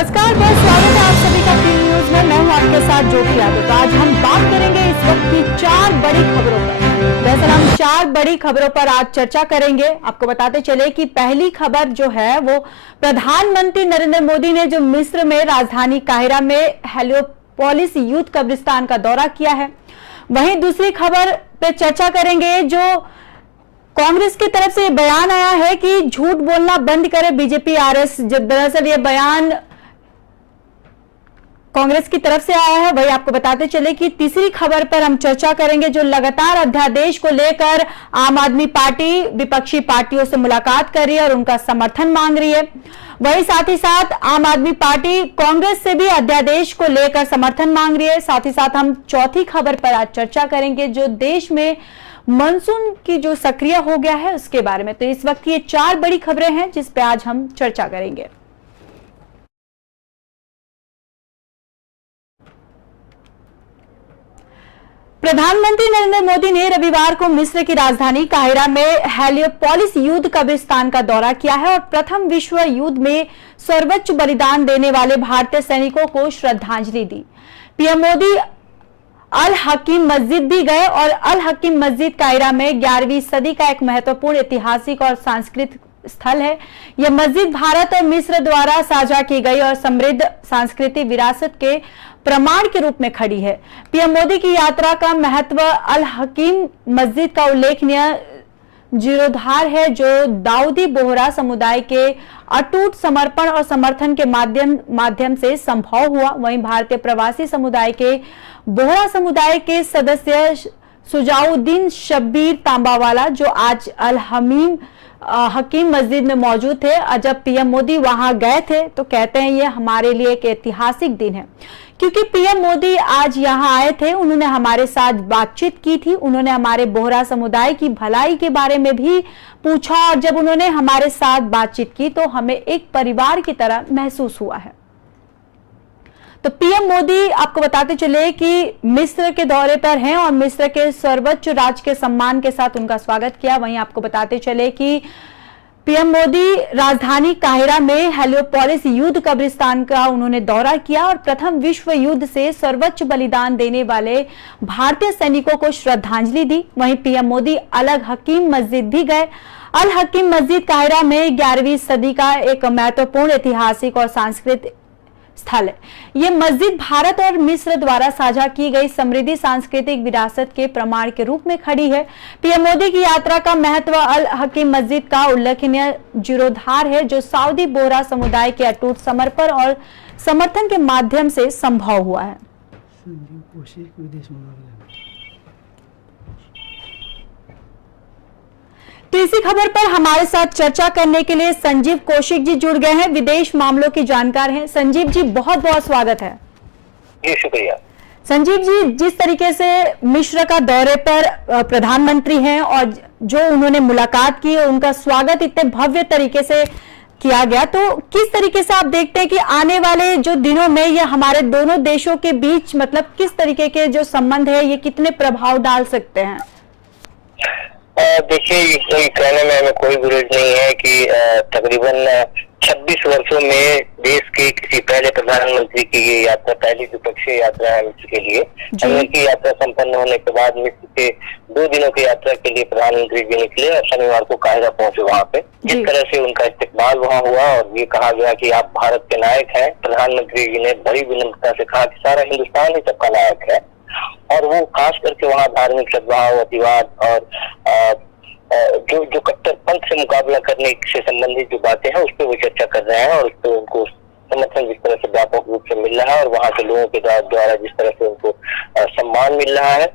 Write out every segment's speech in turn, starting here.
नमस्कार, बहुत स्वागत है आप सभी का पी न्यूज में। मैं हूं आपके साथ ज्योति यादव। तो आज हम बात करेंगे इस वक्त की 4 बड़ी खबरों पर। दरअसल हम 4 बड़ी खबरों पर आज चर्चा करेंगे। आपको बताते चले कि पहली खबर जो है वो प्रधानमंत्री नरेंद्र मोदी ने जो मिस्र में राजधानी काहिरा में हेलियोपोलिस यूथ कब्रिस्तान का दौरा किया है। वहीं दूसरी खबर पे चर्चा करेंगे जो कांग्रेस की तरफ से बयान आया है कि झूठ बोलना बंद करे बीजेपी आरएस। जब दरअसल ये बयान कांग्रेस की तरफ से आया है। वही आपको बताते चले कि तीसरी खबर पर हम चर्चा करेंगे जो लगातार अध्यादेश को लेकर आम आदमी पार्टी विपक्षी पार्टियों से मुलाकात कर रही है और उनका समर्थन मांग रही है। वही साथ ही साथ आम आदमी पार्टी कांग्रेस से भी अध्यादेश को लेकर समर्थन मांग रही है। साथ ही साथ हम चौथी खबर पर आज चर्चा करेंगे जो देश में मानसून की जो सक्रिय हो गया है उसके बारे में। तो इस वक्त ये 4 बड़ी खबरें हैं जिस पे आज हम चर्चा करेंगे। प्रधानमंत्री नरेंद्र मोदी ने रविवार को मिस्र की राजधानी काहिरा में हेलियोपोलिस युद्ध कब्रिस्तान का दौरा किया है और प्रथम विश्व युद्ध में सर्वोच्च बलिदान देने वाले भारतीय सैनिकों को श्रद्धांजलि दी। पीएम मोदी अल हकीम मस्जिद भी गए और अल हकीम मस्जिद काहिरा में 11वीं सदी का एक महत्वपूर्ण ऐतिहासिक और सांस्कृतिक स्थल है। यह मस्जिद भारत और मिस्र द्वारा साझा की गई और समृद्ध सांस्कृतिक विरासत के प्रमाण के रूप में खड़ी है। पीएम मोदी की यात्रा का महत्व अल हकीम मस्जिद का उल्लेखनीय जीर्णोद्धार है जो दाऊदी बोहरा समुदाय के अटूट समर्पण और समर्थन के माध्यम से संभव हुआ। वहीं भारतीय प्रवासी समुदाय के बोहरा समुदाय के सदस्य सुजाउद्दीन शब्बीर तांबावाला जो आज अल हकीम मस्जिद में मौजूद थे। जब पीएम मोदी वहां गए थे तो कहते हैं ये हमारे लिए एक ऐतिहासिक दिन है क्योंकि पीएम मोदी आज यहां आए थे। उन्होंने हमारे साथ बातचीत की थी। उन्होंने हमारे बोहरा समुदाय की भलाई के बारे में भी पूछा और जब उन्होंने हमारे साथ बातचीत की तो हमें एक परिवार की तरह महसूस हुआ है। तो पीएम मोदी आपको बताते चले कि मिस्र के दौरे पर हैं और मिस्र के सर्वोच्च राज के सम्मान के साथ उनका स्वागत किया। वहीं आपको बताते चले कि पीएम मोदी राजधानी काहिरा में हेलियोपोलिस युद्ध कब्रिस्तान का उन्होंने दौरा किया और प्रथम विश्व युद्ध से सर्वोच्च बलिदान देने वाले भारतीय सैनिकों को श्रद्धांजलि दी। वहीं पीएम मोदी अल हकीम मस्जिद भी गए। अल हकीम मस्जिद काहिरा में 11वीं सदी का एक महत्वपूर्ण ऐतिहासिक और सांस्कृतिक स्थल है। यह मस्जिद भारत और मिस्र द्वारा साझा की गई समृद्धि सांस्कृतिक विरासत के प्रमाण के रूप में खड़ी है। पीएम मोदी की यात्रा का महत्व अल हकीम मस्जिद का उल्लेखनीय जीर्णोद्धार है जो साउदी बोहरा समुदाय के अटूट समर्पण और समर्थन के माध्यम से संभव हुआ है। तो इसी खबर पर हमारे साथ चर्चा करने के लिए संजीव कौशिक जी जुड़ गए हैं, विदेश मामलों की जानकार हैं। संजीव जी बहुत बहुत स्वागत है। जी शुक्रिया। संजीव जी, जिस तरीके से मिस्र का दौरे पर प्रधानमंत्री हैं और जो उन्होंने मुलाकात की उनका स्वागत इतने भव्य तरीके से किया गया, तो किस तरीके से आप देखते हैं कि आने वाले जो दिनों में ये हमारे दोनों देशों के बीच मतलब किस तरीके के जो संबंध है ये कितने प्रभाव डाल सकते हैं? देखिए, कहने में हमें कोई गुरेज नहीं है कि तकरीबन 26 वर्षों में देश के किसी पहले प्रधानमंत्री की ये यात्रा पहली द्विपक्षीय यात्रा है मिस्र के लिए। अमेरिकी यात्रा संपन्न होने के बाद मिस्र के 2 दिनों की यात्रा के लिए प्रधानमंत्री जी निकले और शनिवार को काहिरा पहुंचे। वहां पे जिस तरह से उनका इस्तेकबाल वहां हुआ और ये कहा गया कि आप भारत के नायक हैं, प्रधानमंत्री जी ने बड़ी विनम्रता से कहा कि सारा हिंदुस्तान ही सबका नायक है और वो खास करके वहाँ धार्मिक सद्भाव, अतिवाद और जो कट्टरपंथ से मुकाबला करने से संबंधित जो बातें हैं उस पर वो चर्चा कर रहे हैं और उस पर उनको समर्थन जिस तरह से व्यापक रूप से मिल रहा है और वहाँ के लोगों के द्वारा जिस तरह से उनको सम्मान मिल रहा है,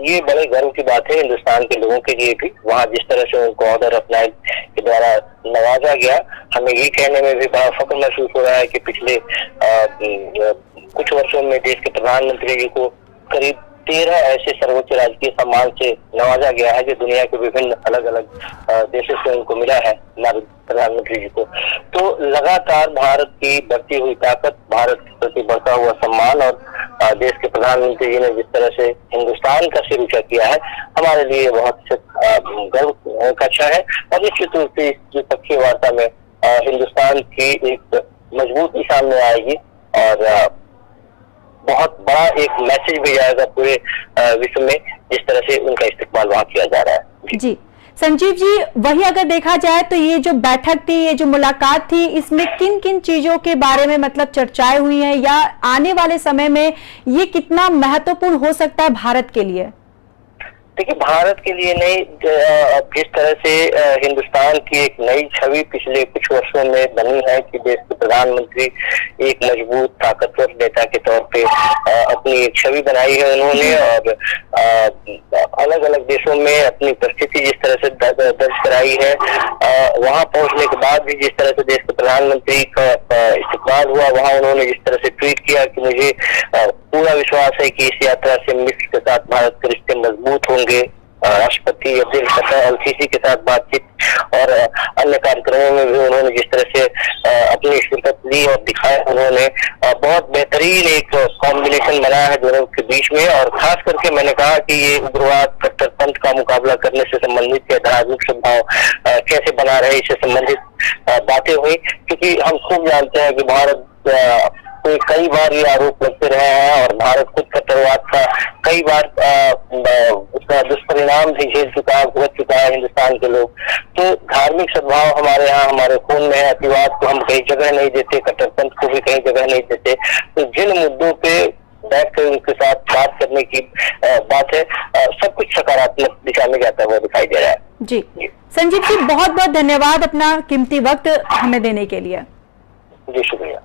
ये बड़े गर्व की बात है हिंदुस्तान के लोगों के लिए भी। वहाँ जिस तरह से उनको ऑर्डर ऑफ नाइट के द्वारा नवाजा गया, हमें ये कहने में भी बड़ा फख्र महसूस हो रहा है कि पिछले कुछ वर्षों में देश के प्रधानमंत्री जी को करीब 13 ऐसे सर्वोच्च राजकीय सम्मान से नवाजा गया है जो दुनिया के विभिन्न अलग अलग देशों से उनको मिला है हमारे प्रधानमंत्री जी को। तो लगातार भारत की बढ़ती हुई ताकत, भारत के प्रति बढ़ता हुआ सम्मान और देश के प्रधानमंत्री जी ने जिस तरह से हिंदुस्तान का सिर ऊंचा किया है, हमारे लिए बहुत गर्व का क्षण है। और निश्चित रूप से इस द्विपक्षीय वार्ता में हिंदुस्तान की एक मजबूती सामने आएगी और बहुत बड़ा एक मैसेज भी जाएगा पूरे विश्व में, जिस तरह से उनका इस्तेमाल वहाँ किया जा रहा है। जी संजीव जी, वही अगर देखा जाए तो ये जो बैठक थी, ये जो मुलाकात थी, इसमें किन किन चीजों के बारे में मतलब चर्चाएं हुई हैं, या आने वाले समय में ये कितना महत्वपूर्ण हो सकता है भारत के लिए? देखिए, भारत के लिए नहीं, जिस तरह से हिंदुस्तान की एक नई छवि पिछले कुछ वर्षों में बनी है कि देश के प्रधानमंत्री एक मजबूत ताकतवर नेता के तौर पे अपनी एक छवि बनाई है उन्होंने, और अलग अलग देशों में अपनी उपस्थिति जिस तरह से दर्ज कराई है, वहां पहुंचने के बाद भी जिस तरह से देश के प्रधानमंत्री का इस्तेमाल हुआ, वहां उन्होंने जिस तरह से ट्वीट किया कि मुझे पूरा विश्वास है कि इस यात्रा से मिस्र के साथ भारत के रिश्ते मजबूत होंगे। राष्ट्रपति अब्दुल फत्ताह अल सीसी के साथ बातचीत और अन्य कार्यक्रमों में भी उन्होंने जिस तरह से अपनी शिरकत ली और दिखाया, उन्होंने बहुत बेहतरीन एक कॉम्बिनेशन बनाया है दोनों के बीच में। और खास करके मैंने कहा कि ये उग्रवाद, कट्टरपंथ का मुकाबला करने से संबंधित या धार्मिक सद्भाव कैसे बना रहे, इससे संबंधित बातें हुई, क्योंकि हम खूब जानते हैं कि भारत कई बार ये आरोप लगते रहे हैं और भारत खुद कट्टरवाद का कई बार उसका दुष्परिणाम भी झेल चुका है, भुगत चुका है हिंदुस्तान के लोग। तो धार्मिक सद्भाव हमारे यहाँ, हमारे खून में है। अतिवाद को हम कहीं जगह नहीं देते, कट्टरपंथ को भी कहीं जगह नहीं देते। तो जिन मुद्दों पे बैठकर उनके साथ बात करने की बात है, सब कुछ सकारात्मक दिशा में जाता हुआ दिखाई दे रहा है। जी संजीव जी, बहुत बहुत धन्यवाद अपना कीमती वक्त हमें देने के लिए। जी शुक्रिया।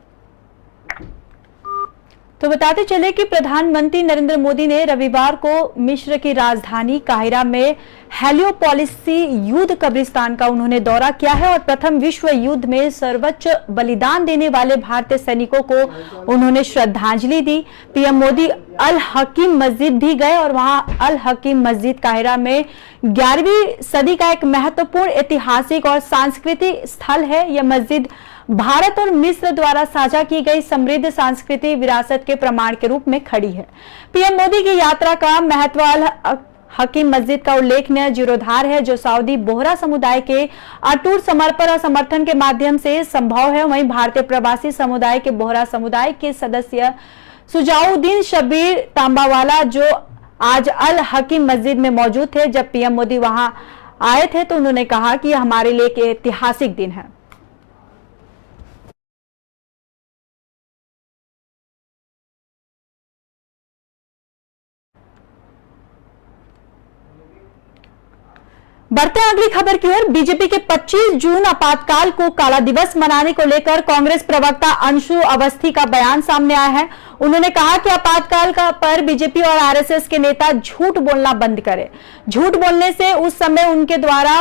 तो बताते चले कि प्रधानमंत्री नरेंद्र मोदी ने रविवार को मिस्र की राजधानी काहिरा में हेलियोपोलिस युद्ध कब्रिस्तान का उन्होंने दौरा किया है और प्रथम विश्व युद्ध में सर्वोच्च बलिदान देने वाले भारतीय सैनिकों को उन्होंने श्रद्धांजलि दी। पीएम मोदी अल हकीम मस्जिद भी गए और वहां अल हकीम मस्जिद काहिरा में 11वीं सदी का एक महत्वपूर्ण ऐतिहासिक और सांस्कृतिक स्थल है। यह मस्जिद भारत और मिस्र द्वारा साझा की गई समृद्ध सांस्कृतिक विरासत के प्रमाण के रूप में खड़ी है। पीएम मोदी की यात्रा का महत्व अल हकीम मस्जिद का उल्लेखनीय जीर्णोद्धार है, जो सऊदी बोहरा समुदाय के अटूट समर्पण और समर्थन के माध्यम से संभव है। वहीं भारतीय प्रवासी समुदाय के बोहरा समुदाय के सदस्य सुजाउद्दीन शब्बीर तांबावाला, जो आज अल हकीम मस्जिद में मौजूद थे, जब पीएम मोदी वहां आए थे तो उन्होंने कहा कि यह हमारे लिए एक ऐतिहासिक दिन है। बढ़ते हैं अगली खबर की ओर। बीजेपी के 25 जून आपातकाल को काला दिवस मनाने को लेकर कांग्रेस प्रवक्ता अंशु अवस्थी का बयान सामने आया है। उन्होंने कहा कि आपातकाल का पर बीजेपी और आरएसएस के नेता झूठ बोलना बंद करें। झूठ बोलने से उस समय उनके द्वारा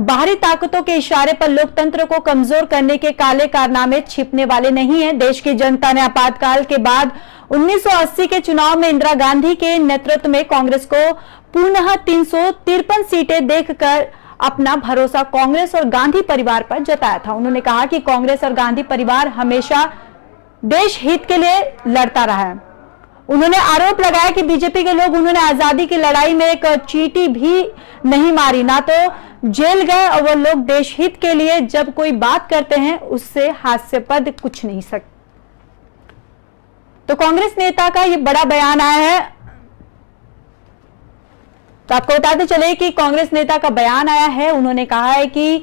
बाहरी ताकतों के इशारे पर लोकतंत्र को कमजोर करने के काले कारनामे छिपने वाले नहीं हैं। देश की जनता ने आपातकाल के बाद 1980 के चुनाव में इंदिरा गांधी के नेतृत्व में कांग्रेस को पुनः 353 सीटें देखकर अपना भरोसा कांग्रेस और गांधी परिवार पर जताया था। उन्होंने कहा कि कांग्रेस और गांधी परिवार हमेशा देश हित के लिए लड़ता रहा है। उन्होंने आरोप लगाया कि बीजेपी के लोग उन्होंने आजादी की लड़ाई में एक चींटी भी नहीं मारी, ना तो जेल गए, और वो लोग देश हित के लिए जब कोई बात करते हैं उससे हास्यास्पद कुछ नहीं सकते। तो कांग्रेस नेता का ये बड़ा बयान आया है। तो आपको बताते चले कि कांग्रेस नेता का बयान आया है। उन्होंने कहा है कि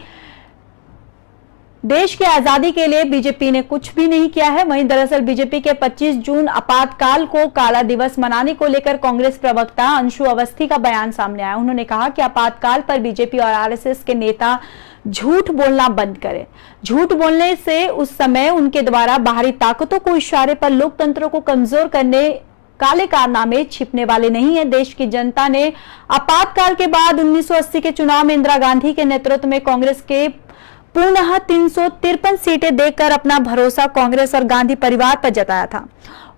देश की आजादी के लिए बीजेपी ने कुछ भी नहीं किया है। वहीं दरअसल बीजेपी के 25 जून आपातकाल को काला दिवस मनाने को लेकर कांग्रेस प्रवक्ता अंशु अवस्थी का बयान सामने आया। उन्होंने कहा कि आपातकाल पर बीजेपी और आरएसएस के नेता झूठ बोलना बंद करें। झूठ बोलने से उस समय उनके द्वारा बाहरी ताकतों को इशारे पर लोकतंत्र को कमजोर करने काले कारनामे छिपने वाले नहीं है। देश की जनता ने आपातकाल के बाद 1980 के चुनाव में इंदिरा गांधी के नेतृत्व में कांग्रेस के पुनः 353 सीटें देकर अपना भरोसा कांग्रेस और गांधी परिवार पर जताया था।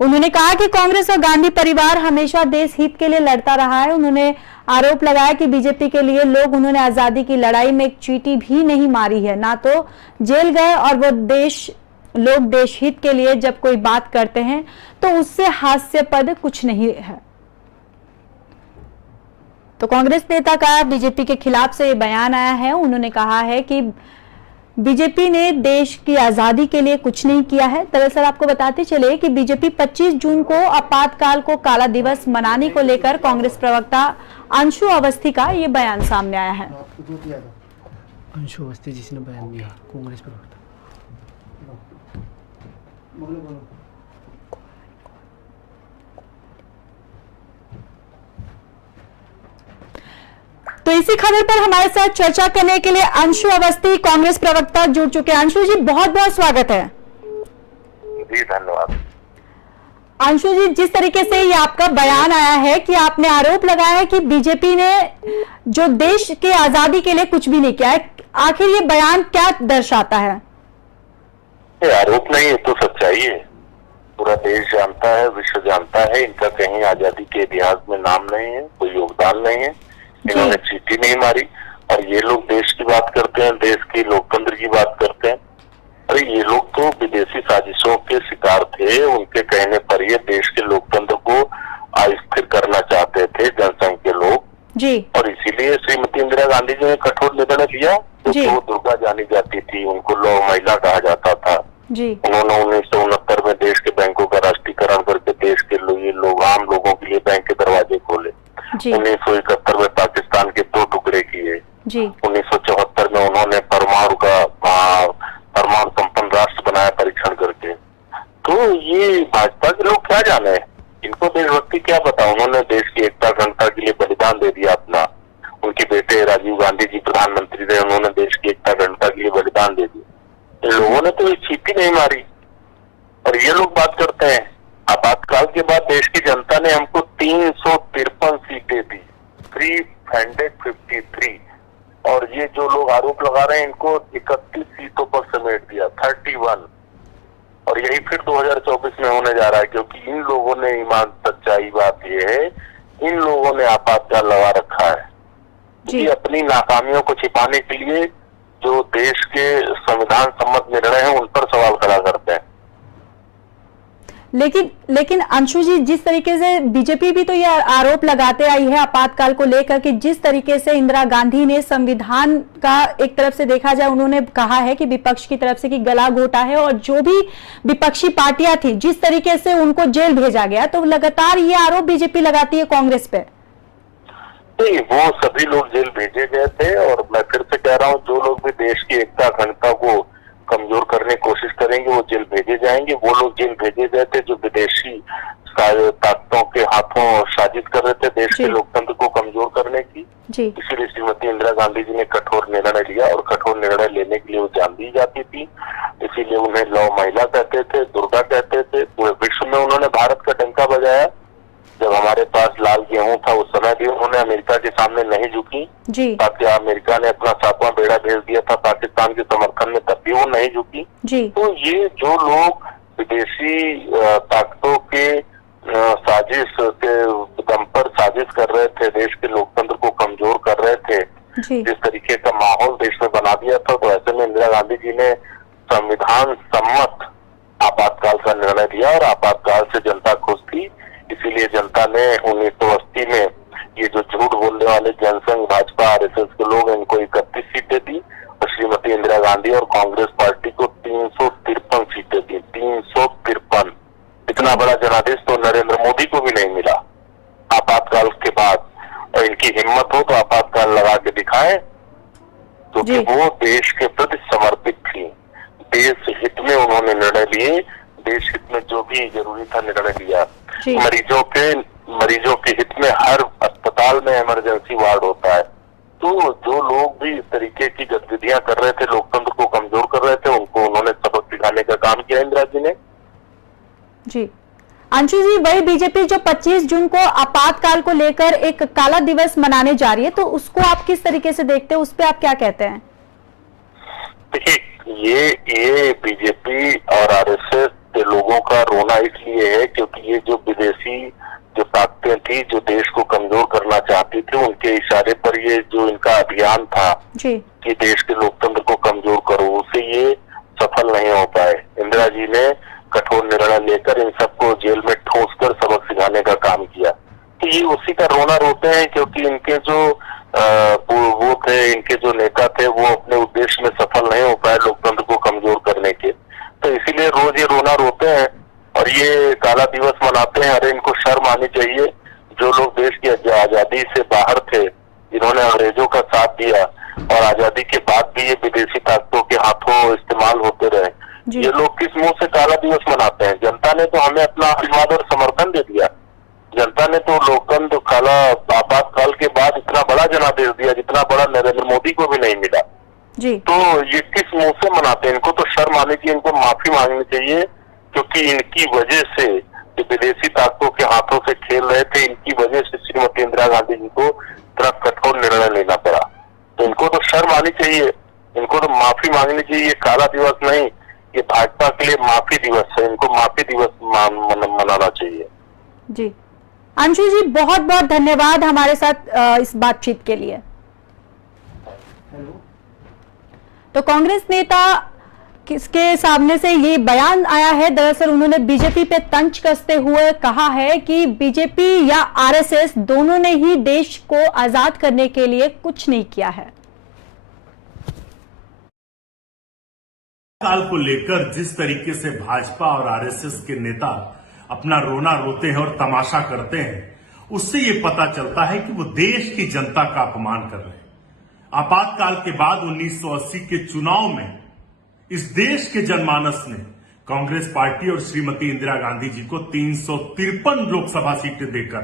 उन्होंने कहा कि कांग्रेस और गांधी परिवार हमेशा देश हित के लिए लड़ता रहा है। उन्होंने आरोप लगाया कि बीजेपी के लिए लोग उन्होंने आजादी की लड़ाई में एक चींटी भी नहीं मारी है, ना तो जेल गए, और वो लोग देश हित के लिए जब कोई बात करते हैं तो उससे हास्यास्पद कुछ नहीं है। तो कांग्रेस नेता का बीजेपी के खिलाफ से ये बयान आया है। उन्होंने कहा है कि बीजेपी ने देश की आजादी के लिए कुछ नहीं किया है। दरअसल आपको बताते चले कि बीजेपी 25 जून को आपातकाल को काला दिवस मनाने को लेकर कांग्रेस प्रवक्ता अंशु अवस्थी का ये बयान सामने आया है। अंशु अवस्थी जिसने बयान दिया, कांग्रेस प्रवक्ता। तो इसी खबर पर हमारे साथ चर्चा करने के लिए अंशु अवस्थी कांग्रेस प्रवक्ता जुड़ चुके हैं। अंशु जी, बहुत बहुत स्वागत है। जी धन्यवाद। अंशु जी, जिस तरीके से ये आपका बयान आया है कि आपने आरोप लगाया है कि बीजेपी ने जो देश की आजादी के लिए कुछ भी नहीं किया है, आखिर ये बयान क्या दर्शाता है? ये आरोप नहीं, ये तो सच्चाई है। पूरा देश जानता है, विश्व जानता है, इनका कहीं आजादी के इतिहास में नाम नहीं है, कोई योगदान नहीं है, इन्होंने चीटी नहीं मारी। और ये लोग देश की बात करते हैं, देश की लोकतंत्र की बात करते हैं। अरे ये लोग तो विदेशी साजिशों के शिकार थे। उनके कहने पर ये देश के लोकतंत्र को अस्थिर करना चाहते थे जनसंघ के लोग जी। और इसीलिए श्रीमती इंदिरा गांधी जी ने कठोर निर्णय लिया। तो वो दुर्गा जानी जाती थी, उनको लौह महिला कहा जाता था जी। उन्होंने 1969 में देश के बैंकों का राष्ट्रीयकरण करके देश के लोग आम लोगों के लिए बैंक के दरवाजे खोले। 1971 में पाकिस्तान के 2 टुकड़े किए। 1974 में उन्होंने परमाणु संपन्न राष्ट्र बनाया परीक्षण करके। तो ये भाजपा के लोग क्या जाने, इनको देशभक्ति क्या पता। उन्होंने देश की एकता अखंडता के लिए बलिदान दे दिया अपना। उनके बेटे राजीव गांधी जी प्रधानमंत्री थे, उन्होंने देश की एकता अखंडता के लिए बलिदान दे दिया। इन लोगों ने तो ये चीटी नहीं मारी। और ये लोग बात करते हैं आपातकाल के बाद देश की जनता ने हमको 353 सीटें दी, 353। और ये जो लोग आरोप लगा रहे हैं इनको 31 सीटों पर समेट दिया, 31। और यही फिर 2024 में होने जा रहा है, क्योंकि इन लोगों ने, ईमान सच्चाई बात ये है, इन लोगों ने आपातकाल लगा रखा है कि अपनी नाकामियों को छिपाने के लिए जो देश के संविधान सम्मत निर्णय है उन पर सवाल खड़ा करते हैं। लेकिन अंशु जी, जिस तरीके से बीजेपी भी तो ये आरोप लगाते आई है आपातकाल को लेकर कि जिस तरीके से इंदिरा गांधी ने संविधान का एक तरफ से देखा जाए, उन्होंने कहा है कि विपक्ष की तरफ से कि गला घोटा है और जो भी विपक्षी पार्टियां थी जिस तरीके से उनको जेल भेजा गया, तो लगातार ये आरोप बीजेपी लगाती है कांग्रेस पे। नहीं, वो सभी लोग जेल भेजे गए थे। और मैं फिर से कह रहा हूँ, जो लोग भी देश की एकता अखंडता को कमजोर करने की कोशिश करेंगे वो जेल भेजे जाएंगे। वो लोग जेल भेजे गए थे जो विदेशी ताकतों के हाथों साजिश कर रहे थे देश के लोकतंत्र को कमजोर करने की। इसीलिए श्रीमती इंदिरा गांधी जी ने कठोर निर्णय लिया और कठोर निर्णय लेने के लिए वो जान दी जाती थी। इसीलिए उन्हें लौह महिला कहते थे, दुर्गा कहते थे। पूरे विश्व में उन्होंने भारत का डंका बजाया। जब हमारे पास लाल गेहूं था उस समय भी उन्होंने अमेरिका के सामने नहीं झुकी। ताकि अमेरिका ने अपना 7वां बेड़ा भेज दिया था पाकिस्तान के समर्थन में, तब भी वो नहीं झुकी। तो ये जो लोग विदेशी ताकतों के साजिश के दम पर साजिश कर रहे थे, देश के लोकतंत्र को कमजोर कर रहे थे, जिस तरीके का माहौल देश में बना दिया था, तो ऐसे में इंदिरा गांधी जी ने संविधान सम्मत आपातकाल का निर्णय लिया और आपातकाल से जनता खुश थी। इसीलिए जनता ने 1980 में ये जो झूठ बोलने वाले जनसंघ, भाजपा, आरएसएस के लोग, इनको 31 सीटें दी और श्रीमती इंदिरा गांधी और कांग्रेस पार्टी को 353 सीटें दी। 353। इतना बड़ा जनादेश तो नरेंद्र मोदी को भी नहीं मिला आपातकाल के बाद। और इनकी हिम्मत हो तो आपातकाल लगा के दिखाएं, क्योंकि वो देश के प्रति समर्पित थी। देश हित में उन्होंने निर्णय लिए, देश हित में जो भी जरूरी था निर्णय लिया। मरीजों के हित में हर अस्पताल में इमरजेंसी वार्ड होता है। तो जो लोग भी इस तरीके की गतिविधियां कर रहे थे, लोकतंत्र को कमजोर कर रहे थे, उनको उन्होंने सबक सिखाने का काम किया इंदिरा जी ने। जी अंशु जी, वही बीजेपी जो 25 जून को आपातकाल को लेकर एक काला दिवस मनाने जा रही है, तो उसको आप किस तरीके से देखते हैं, उस पर आप क्या कहते हैं? देखिए, ये बीजेपी और आरएसएस के लोगों का रोना इसलिए है क्योंकि ये जो विदेशी जो ताकतें थी, जो देश को कमजोर करना चाहती थी, उनके इशारे पर ये जो इनका अभियान था कि देश के लोकतंत्र को कमजोर करो, उससे ये सफल नहीं हो पाए। इंदिरा जी ने कठोर निर्णय लेकर इन सबको जेल में ठोस कर सबक सिखाने का काम किया। तो ये उसी का रोना रोते हैं, क्योंकि इनके जो वो थे, इनके जो नेता थे वो अपने उद्देश्य में सफल नहीं हो पाए लोकतंत्र को कमजोर करने के। तो इसीलिए रोज ये रोना रोते हैं और ये काला दिवस मनाते हैं। अरे इनको शर्म आनी चाहिए। जो लोग देश की आजादी से बाहर थे, जिन्होंने अंग्रेजों का साथ दिया और आजादी के बाद भी ये विदेशी ताकतों के हाथों इस्तेमाल होते रहे, ये लोग किस मुंह से काला दिवस मनाते हैं? जनता ने तो हमें अपना आशीर्वाद और समर्थन दे दिया। जनता ने तो लोकतंत्र काला आपातकाल के बाद इतना बड़ा जनादेश दिया जितना बड़ा नरेंद्र मोदी को भी नहीं मिला। जी। तो ये किस मुंह से मनाते हैं? इनको तो शर्म आनी चाहिए, इनको माफी मांगनी चाहिए, क्योंकि इनकी वजह से जो विदेशी ताकतों के हाथों से खेल रहे थे, इनकी वजह से श्रीमती इंदिरा गांधी जी को इतना कठोर निर्णय लेना पड़ा। तो इनको तो शर्म आनी चाहिए, इनको तो माफी मांगनी चाहिए। ये काला दिवस नहीं, ये भाजपा के लिए माफी दिवस है। इनको माफी दिवस मनाना चाहिए। जी अंशु जी, बहुत बहुत धन्यवाद हमारे साथ इस बातचीत के लिए। तो कांग्रेस नेता किसके सामने से ये बयान आया है, दरअसल उन्होंने बीजेपी पे तंज कसते हुए कहा है कि बीजेपी या आरएसएस दोनों ने ही देश को आजाद करने के लिए कुछ नहीं किया है। काल को लेकर जिस तरीके से भाजपा और आरएसएस के नेता अपना रोना रोते हैं और तमाशा करते हैं, उससे ये पता चलता है कि वो देश की जनता का अपमान कर रहे हैं। आपातकाल के बाद 1980 के चुनाव में इस देश के जनमानस ने कांग्रेस पार्टी और श्रीमती इंदिरा गांधी जी को 353 लोकसभा सीटें देकर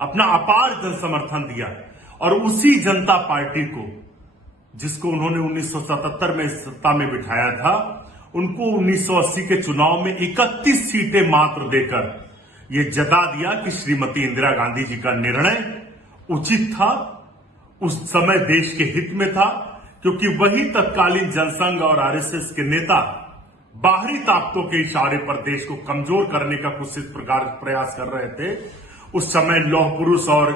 अपना अपार जन समर्थन दिया और उसी जनता पार्टी को, जिसको उन्होंने 1977 में सत्ता में बिठाया था, उनको 1980 के चुनाव में 31 सीटें मात्र देकर ये जता दिया कि श्रीमती इंदिरा गांधी जी का निर्णय उचित था, उस समय देश के हित में था, क्योंकि वही तत्कालीन जनसंघ और आरएसएस के नेता बाहरी ताकतों के इशारे पर देश को कमजोर करने का कुछ इस प्रकार प्रयास कर रहे थे। उस समय लौह पुरुष और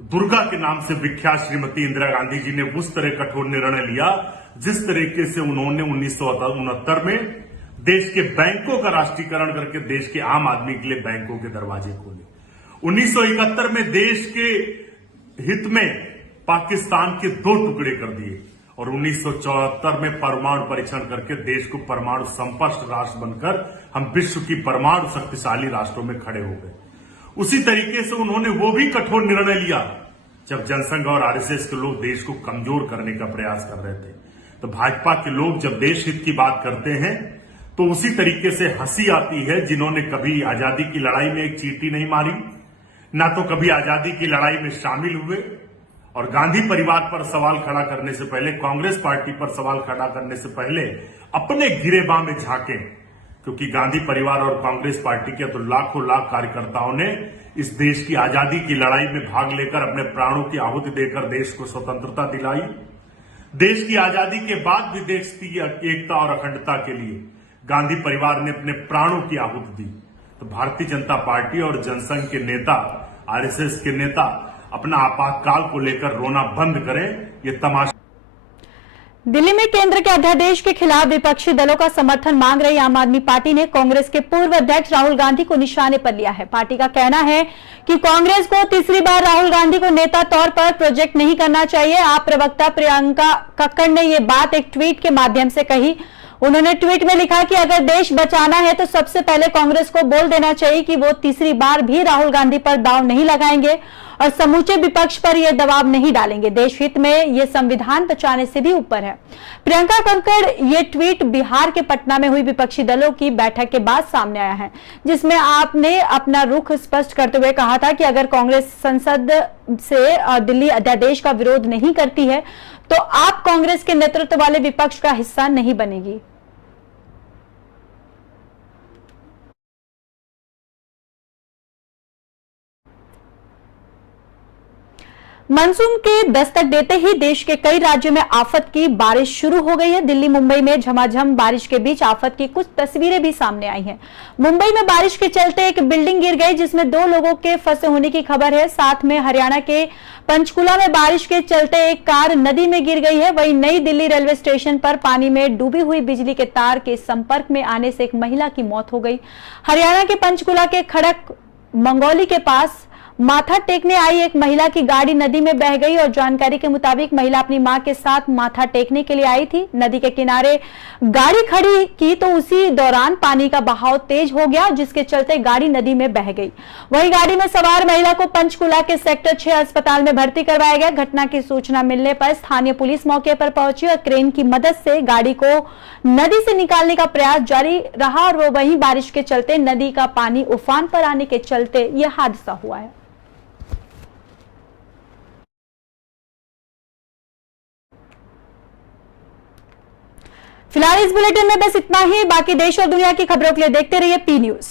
दुर्गा के नाम से विख्यात श्रीमती इंदिरा गांधी जी ने उस तरह कठोर निर्णय लिया जिस तरीके से उन्होंने 1969 में देश के बैंकों का राष्ट्रीयकरण करके देश के आम आदमी के लिए बैंकों के दरवाजे खोले। 1971 में देश के हित में पाकिस्तान के 2 टुकड़े कर दिए और 1974 में परमाणु परीक्षण करके देश को परमाणु संपन्न राष्ट्र बनकर हम विश्व की परमाणु शक्तिशाली राष्ट्रों में खड़े हो गए। उसी तरीके से उन्होंने वो भी कठोर निर्णय लिया जब जनसंघ और आरएसएस के लोग देश को कमजोर करने का प्रयास कर रहे थे। तो भाजपा के लोग जब देश हित की बात करते हैं तो उसी तरीके से हंसी आती है, जिन्होंने कभी आजादी की लड़ाई में एक चींटी नहीं मारी, ना तो कभी आजादी की लड़ाई में शामिल हुए, और गांधी परिवार पर सवाल खड़ा करने से पहले, कांग्रेस पार्टी पर सवाल खड़ा करने से पहले अपने गिरेबां में झांके, क्योंकि गांधी परिवार और कांग्रेस पार्टी के तो लाखों लाख कार्यकर्ताओं ने इस देश की आजादी की लड़ाई में भाग लेकर अपने प्राणों की आहुति देकर देश को स्वतंत्रता दिलाई। देश की आजादी के बाद भी देश की एकता और अखंडता के लिए गांधी परिवार ने अपने प्राणों की आहुति दी। तो भारतीय जनता पार्टी और जनसंघ के नेता, आरएसएस के नेता अपना आपातकाल को लेकर रोना बंद करें। ये तमाशा। दिल्ली में केंद्र के अध्यादेश के खिलाफ विपक्षी दलों का समर्थन मांग रही आम आदमी पार्टी ने कांग्रेस के पूर्व अध्यक्ष राहुल गांधी को निशाने पर लिया है। पार्टी का कहना है कि कांग्रेस को तीसरी बार राहुल गांधी को नेता तौर पर प्रोजेक्ट नहीं करना चाहिए। आप प्रवक्ता प्रियंका कक्कड़ ने ये बात एक ट्वीट के माध्यम से कही। उन्होंने ट्वीट में लिखा कि अगर देश बचाना है तो सबसे पहले कांग्रेस को बोल देना चाहिए कि वो तीसरी बार भी राहुल गांधी पर दांव नहीं लगाएंगे और समूचे विपक्ष पर यह दबाव नहीं डालेंगे। देश हित में यह संविधान बचाने से भी ऊपर है। प्रियंका कक्कड़ ये ट्वीट बिहार के पटना में हुई विपक्षी दलों की बैठक के बाद सामने आया है, जिसमें आपने अपना रुख स्पष्ट करते हुए कहा था कि अगर कांग्रेस संसद से दिल्ली अध्यादेश का विरोध नहीं करती है तो आप कांग्रेस के नेतृत्व वाले विपक्ष का हिस्सा नहीं बनेगी। मानसून के दस्तक देते ही देश के कई राज्यों में आफत की बारिश शुरू हो गई है। दिल्ली मुंबई में झमाझम बारिश के बीच आफत की कुछ तस्वीरें भी सामने आई हैं। मुंबई में बारिश के चलते एक बिल्डिंग गिर गई जिसमें 2 लोगों के फंसे होने की खबर है। साथ में हरियाणा के पंचकुला में बारिश के चलते एक कार नदी में गिर गई है। वहीं नई दिल्ली रेलवे स्टेशन पर पानी में डूबी हुई बिजली के तार के संपर्क में आने से एक महिला की मौत हो गई। हरियाणा के पंचकुला के खड़क मंगौली के पास माथा टेकने आई एक महिला की गाड़ी नदी में बह गई और जानकारी के मुताबिक महिला अपनी मां के साथ माथा टेकने के लिए आई थी। नदी के किनारे गाड़ी खड़ी की तो उसी दौरान पानी का बहाव तेज हो गया, जिसके चलते गाड़ी नदी में बह गई। वहीं गाड़ी में सवार महिला को पंचकुला के सेक्टर 6 अस्पताल में भर्ती करवाया गया। घटना की सूचना मिलने पर स्थानीय पुलिस मौके पर पहुंची और क्रेन की मदद से गाड़ी को नदी से निकालने का प्रयास जारी रहा और वो वहीं बारिश के चलते नदी का पानी उफान पर आने के चलते यह हादसा हुआ है। फिलहाल इस बुलेटिन में बस इतना ही। बाकी देश और दुनिया की खबरों के लिए देखते रहिए पी न्यूज।